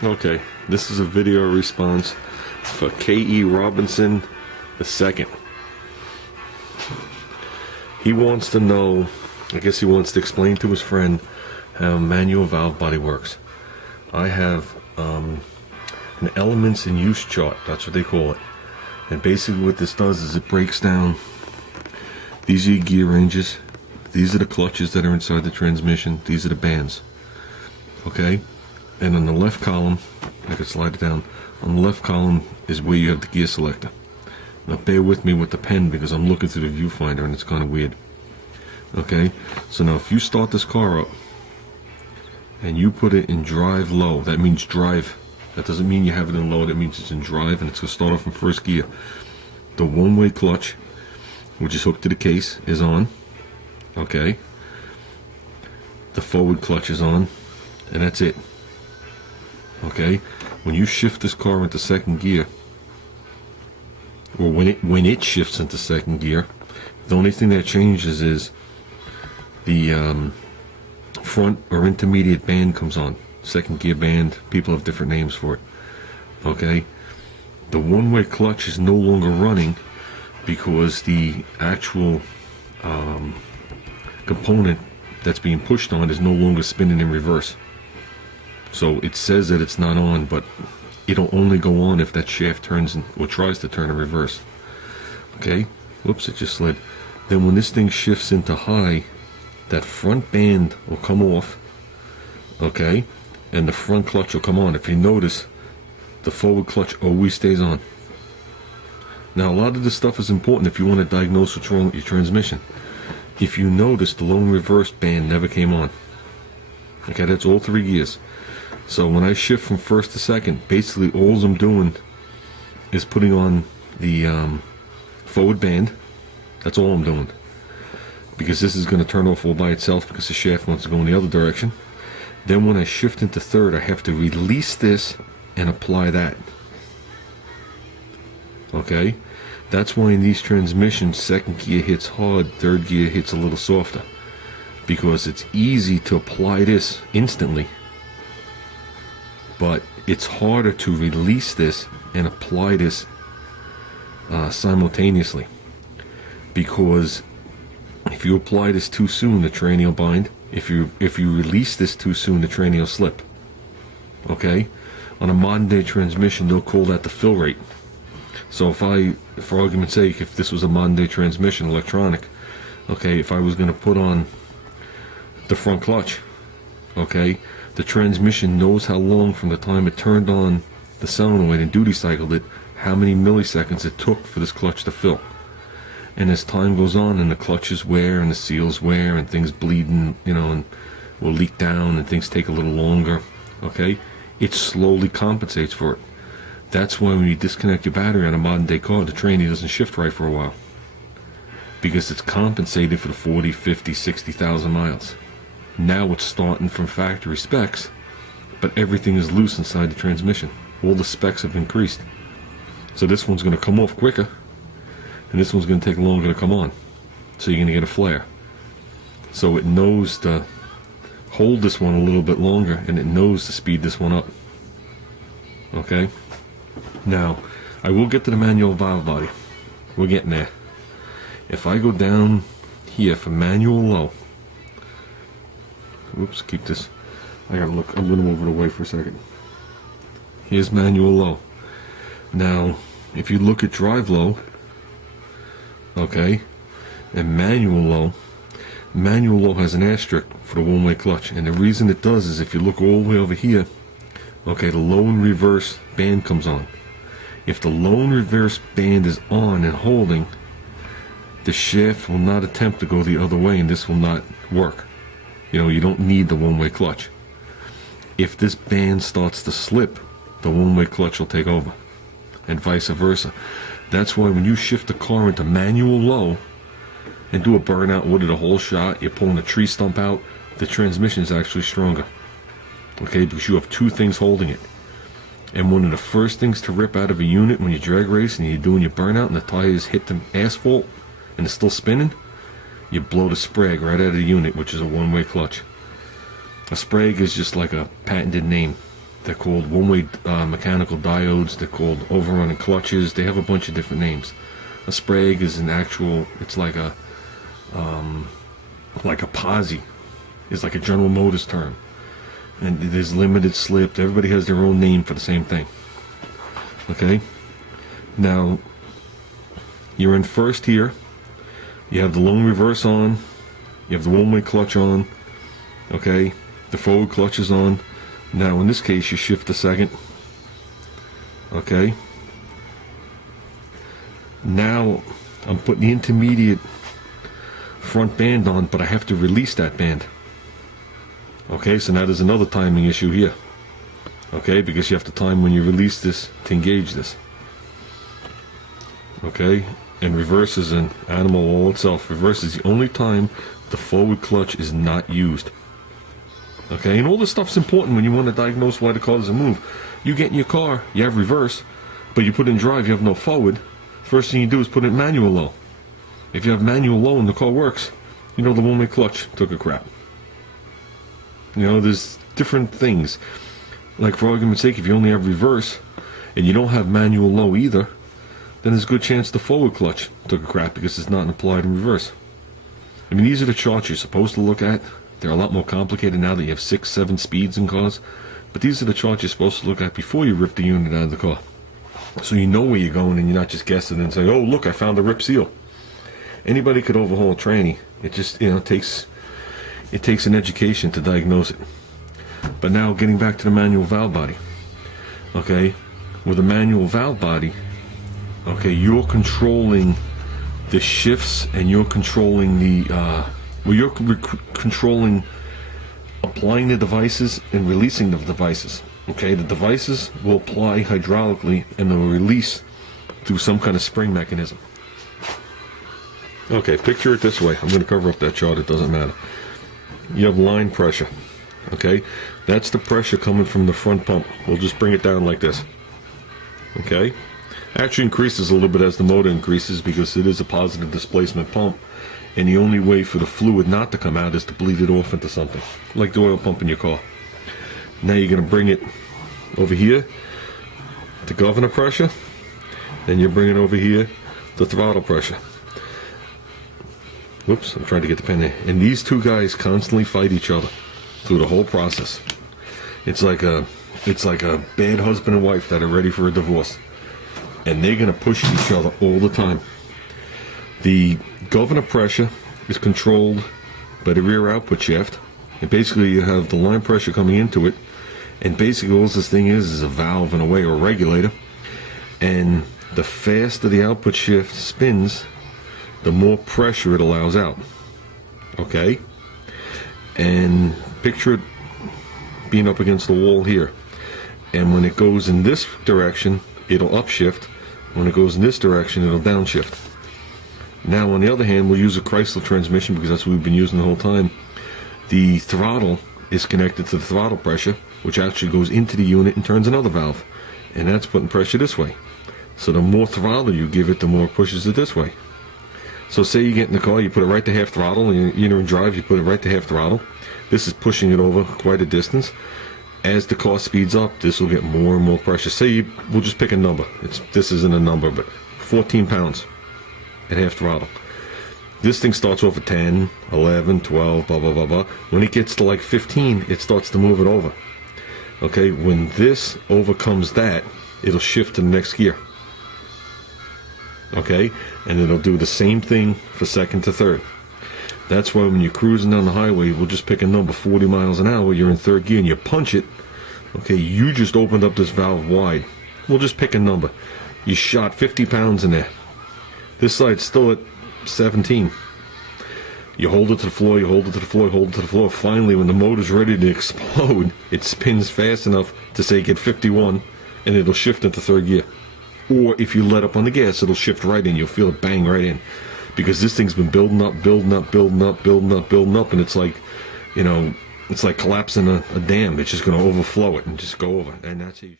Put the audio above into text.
Okay, this is a video response for K.E. Robinson II. He wants to know, I guess he wants to explain to his friend how manual valve body works. I have an elements in use chart, that's what they call it. And basically what this does is it breaks down, these are your gear ranges, these are the clutches that are inside the transmission, these are the bands. Okay? And on the left column, I can slide it down, on the left column is where you have the gear selector. Now bear with me with the pen because I'm looking through the viewfinder and it's kind of weird. Okay, so now if you start this car up and you put it in drive low, that means drive. That doesn't mean you have it in low, that means it's in drive and it's going to start off in first gear. The one-way clutch, which is hooked to the case, is on. Okay, the forward clutch is on, and that's it. Okay, when you shift this car into second gear, or when it shifts into second gear, the only thing that changes is the front or intermediate band comes on. Second gear band, people have different names for it. Okay, the one-way clutch is no longer running because the actual component that's being pushed on is no longer spinning in reverse. So it says that it's not on, but it'll only go on if that shaft turns or tries to turn in reverse. Okay, whoops, it just slid. Then when this thing shifts into high, that front band will come off, okay, and the front clutch will come on. If you notice, the forward clutch always stays on. Now a lot of this stuff is important if you want to diagnose what's wrong with your transmission. If you notice, the low and reverse band never came on. Okay, that's all three gears. So when I shift from first to second, basically all I'm doing is putting on the forward band. That's all I'm doing. Because this is going to turn off all by itself because the shaft wants to go in the other direction. Then when I shift into third, I have to release this and apply that. Okay? That's why in these transmissions, second gear hits hard, third gear hits a little softer. Because it's easy to apply this instantly, but it's harder to release this and apply this simultaneously. Because if you apply this too soon, the tranny will bind. If you release this too soon, the tranny will slip. Okay? On a modern day transmission, they'll call that the fill rate. So if I, for argument's sake, if this was a modern day transmission, electronic, okay, if I was going to put on the front clutch, okay, the transmission knows how long from the time it turned on the solenoid and duty cycled it, how many milliseconds it took for this clutch to fill. And as time goes on and the clutches wear and the seals wear and things bleed and, you know, and will leak down and things take a little longer, okay, it slowly compensates for it. That's why when you disconnect your battery on a modern day car, the tranny doesn't shift right for a while. Because it's compensated for the 40, 50, 60,000 miles. Now it's starting from factory specs, but everything is loose inside the transmission. All the specs have increased. So this one's going to come off quicker, and this one's going to take longer to come on. So you're going to get a flare. So it knows to hold this one a little bit longer, and it knows to speed this one up. Okay? Now, I will get to the manual valve body. We're getting there. If I go down here for manual low, oops, keep this, I gotta look, I'm gonna move it away for a second. Here's manual low. Now, if you look at drive low, okay, and manual low has an Airstrip for the one-way clutch, and the reason it does is if you look all the way over here, okay, the low and reverse band comes on. If the low and reverse band is on and holding, the shaft will not attempt to go the other way and this will not work. You know, you don't need the one-way clutch. If this band starts to slip, the one-way clutch will take over, and vice versa. That's why when you shift the car into manual low and do a burnout, what did a whole shot, you're pulling a tree stump out, the transmission is actually stronger. Okay, because you have two things holding it. And one of the first things to rip out of a unit when you drag race and you're doing your burnout and the tires hit the asphalt and it's still spinning, you blow the sprag right out of the unit, which is a one-way clutch. A sprag is just like a patented name. They're called one-way mechanical diodes. They're called overrunning clutches. They have a bunch of different names. A Sprague is an actual, it's like a posi. It's like a General Motors term. And there's limited slip. Everybody has their own name for the same thing. Okay? Now, you're in first here. You have the lone reverse on. You have the one-way clutch on. Okay? The forward clutch is on. Now, in this case, you shift to second. Okay? Now, I'm putting the intermediate front band on, but I have to release that band. Okay, so now there's another timing issue here. Okay, because you have to time when you release this to engage this. Okay, and reverse is an animal all itself. Reverse is the only time the forward clutch is not used. Okay, and all this stuff's important when you want to diagnose why the car doesn't move. You get in your car, you have reverse, but you put in drive, you have no forward. First thing you do is put it in manual low. If you have manual low and the car works, you know the one-way clutch took a crap. You know, there's different things. Like, for argument's sake, if you only have reverse and you don't have manual low either, then there's a good chance the forward clutch took a crap because it's not applied in reverse. I mean, these are the charts you're supposed to look at. They're a lot more complicated now that you have 6, 7 speeds in cars. But these are the charts you're supposed to look at before you rip the unit out of the car. So you know where you're going and you're not just guessing and saying, oh, look, I found a rip seal. Anybody could overhaul a tranny. It just, you know, it takes an education to diagnose it. But now, getting back to the manual valve body. Okay, with a manual valve body, okay, you're controlling the shifts and you're controlling the, you're controlling applying the devices and releasing the devices. Okay, the devices will apply hydraulically and they'll release through some kind of spring mechanism. Okay, picture it this way. I'm going to cover up that chart, it doesn't matter. You have line pressure. Okay, that's the pressure coming from the front pump. We'll just bring it down like this. Okay, actually increases a little bit as the motor increases because it is a positive displacement pump, and the only way for the fluid not to come out is to bleed it off into something, like the oil pump in your car. Now you're going to bring it over here to governor pressure, then you bring it over here to throttle pressure. Whoops, I'm trying to get the pen there. And these two guys constantly fight each other through the whole process. It's like a bad husband and wife that are ready for a divorce. And they're going to push each other all the time. The governor pressure is controlled by the rear output shaft. And basically you have the line pressure coming into it. And basically all this thing is a valve in a way, or a regulator. And the faster the output shaft spins, the more pressure it allows out. Okay? And picture it being up against the wall here. And when it goes in this direction, it'll upshift. When it goes in this direction, it'll downshift. Now, on the other hand, we'll use a Chrysler transmission because that's what we've been using the whole time. The throttle is connected to the throttle pressure, which actually goes into the unit and turns another valve. And that's putting pressure this way. So the more throttle you give it, the more it pushes it this way. So say you get in the car, you put it right to half throttle, and you're in drive, you put it right to half throttle. This is pushing it over quite a distance. As the car speeds up, this will get more and more pressure. Say we'll just pick a number. This isn't a number, but 14 pounds at half throttle. This thing starts off at 10, 11, 12, blah, blah, blah, blah. When it gets to like 15, it starts to move it over. Okay, when this overcomes that, it'll shift to the next gear. Okay, and it'll do the same thing for second to third. That's why when you're cruising down the highway, we'll just pick a number, 40 miles an hour, you're in third gear and you punch it. Okay, you just opened up this valve wide. We'll just pick a number. You shot 50 pounds in there. This side's still at 17. You hold it to the floor, you hold it to the floor, you hold it to the floor. Finally, when the motor's ready to explode, it spins fast enough to say get 51, and it'll shift into third gear. Or if you let up on the gas, it'll shift right in. You'll feel it bang right in. Because this thing's been building up, building up, building up, building up, building up, and it's like, you know, it's like collapsing a dam. It's just going to overflow it and just go over. And that's how you